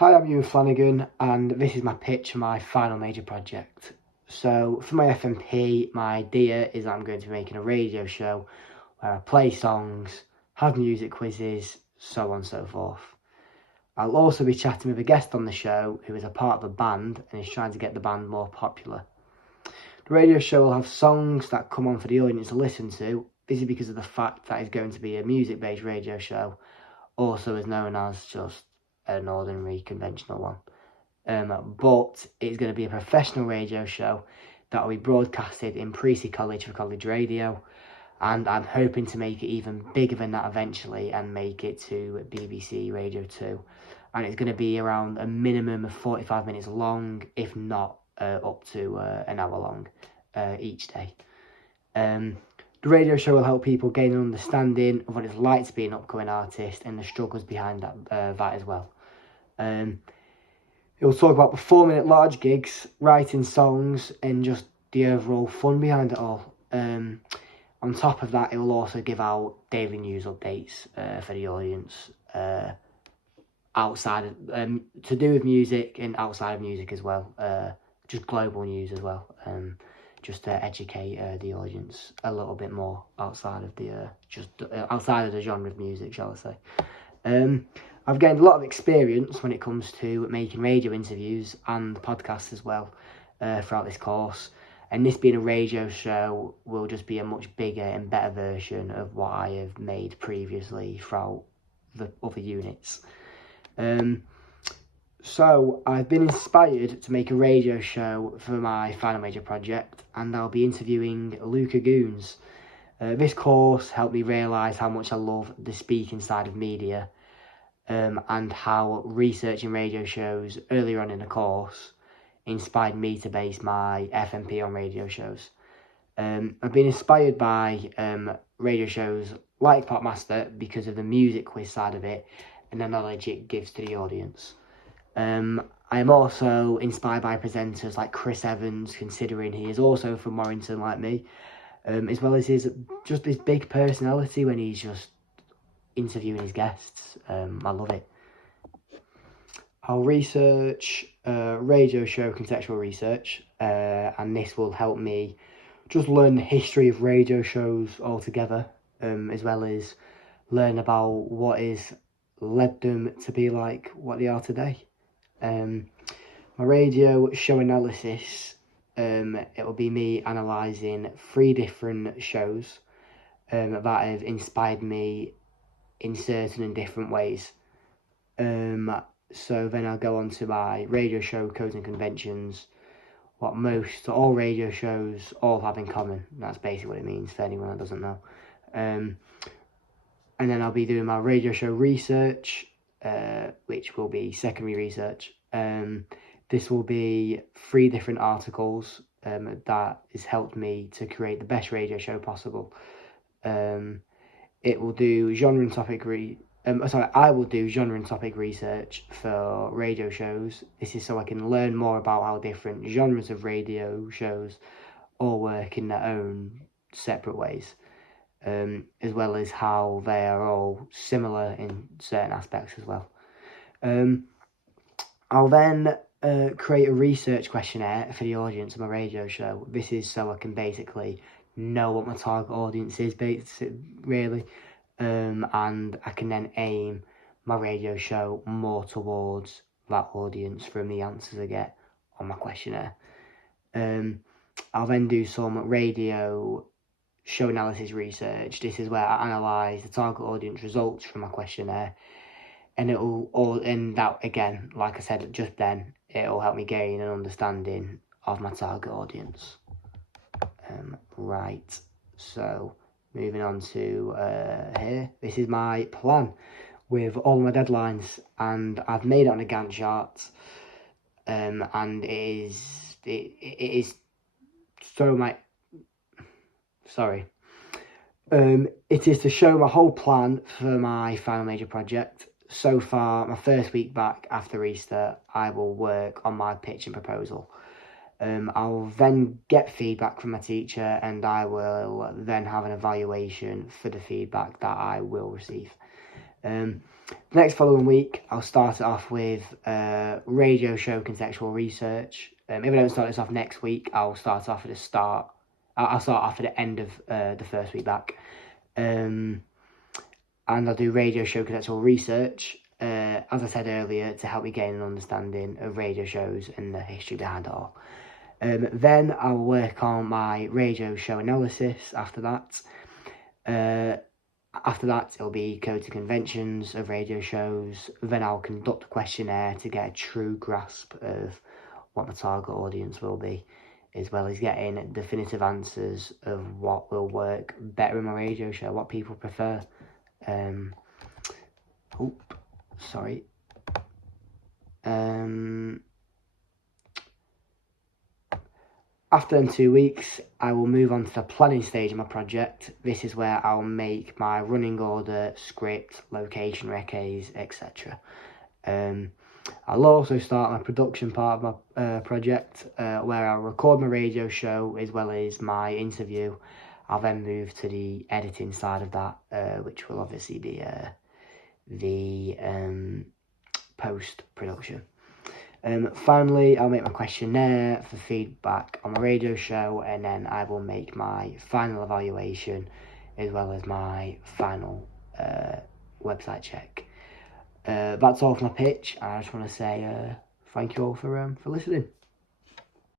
Hi, I'm Ewan Flanagan, and this is my pitch for my final major project. So, for my FMP, my idea is that I'm going to be making a radio show where I play songs, have music quizzes, so on and so forth. I'll also be chatting with a guest on the show who is a part of a band and is trying to get the band more popular. The radio show will have songs that come on for the audience to listen to. This is because of the fact that it's going to be a music-based radio show, also is known as just an ordinary conventional one. But it's going to be a professional radio show that will be broadcasted in Priestley College for college radio, and I'm hoping to make it even bigger than that eventually and make it to BBC Radio 2. And it's going to be around a minimum of 45 minutes long, if not up to an hour long each day. The radio show will help people gain an understanding of what it's like to be an upcoming artist and the struggles behind that as well. It will talk about performing at large gigs, writing songs, and just the overall fun behind it all. On top of that, it will also give out daily news updates for the audience, outside of, to do with music and outside of music as well, just global news as well, just to educate the audience a little bit more outside of the outside of the genre of music, shall I say. I've gained a lot of experience when it comes to making radio interviews and podcasts as well throughout this course, and this being a radio show will just be a much bigger and better version of what I have made previously throughout the other units. So I've been inspired to make a radio show for my final major project, and I'll be interviewing Luca Goons. This course helped me realise how much I love the speaking side of media, and how researching radio shows earlier on in the course inspired me to base my FMP on radio shows. I've been inspired by radio shows like Popmaster because of the music quiz side of it and the knowledge it gives to the audience. I am also inspired by presenters like Chris Evans, considering he is also from Warrington like me, as well as his big personality when he's just interviewing his guests. I love it. I'll research radio show contextual research, and this will help me just learn the history of radio shows altogether, as well as learn about what has led them to be like what they are today. My radio show analysis, it will be me analysing 3 different shows that have inspired me in certain and different ways. So then I'll go on to my radio show codes and conventions, what all radio shows all have in common. That's basically what it means for anyone that doesn't know. And then I'll be doing my radio show research, which will be secondary research. This will be 3 different articles that has helped me to create the best radio show possible. It will do genre and topic I will do genre and topic research for radio shows. This is so I can learn more about how different genres of radio shows all work in their own separate ways, as well as how they are all similar in certain aspects as well. I'll then create a research questionnaire for the audience of my radio show. This is so I can basically know what my target audience is, really. And I can then aim my radio show more towards that audience from the answers I get on my questionnaire. I'll then do some radio show analysis research. This is where I analyse the target audience results from my questionnaire, and that again, like I said just then, it'll help me gain an understanding of my target audience. Right, so moving on to here, this is my plan with all my deadlines, and I've made it on a Gantt chart, and it is to show my whole plan for my final major project. So far, my first week back after Easter, I will work on my pitch and proposal. I'll then get feedback from my teacher, and I will then have an evaluation for the feedback that I will receive. The next following week, I'll start it off with radio show contextual research. If I don't start this off next week, I'll start off at the start. I'll start off at the end of the first week back. And I'll do radio show contextual research, as I said earlier, to help me gain an understanding of radio shows and the history behind it all. Then I'll work on my radio show analysis after that. After that, it'll be code to conventions of radio shows. Then I'll conduct a questionnaire to get a true grasp of what my target audience will be, as well as getting definitive answers of what will work better in my radio show, what people prefer. After them 2 weeks, I will move on to the planning stage of my project. This is where I'll make my running order, script, location recce's, etc. I'll also start my production part of my project, where I'll record my radio show as well as my interview. I'll then move to the editing side of that, which will obviously be the post-production. Finally, I'll make my questionnaire for feedback on my radio show, and then I will make my final evaluation as well as my final website check. That's all for my pitch. I just want to say thank you all for listening.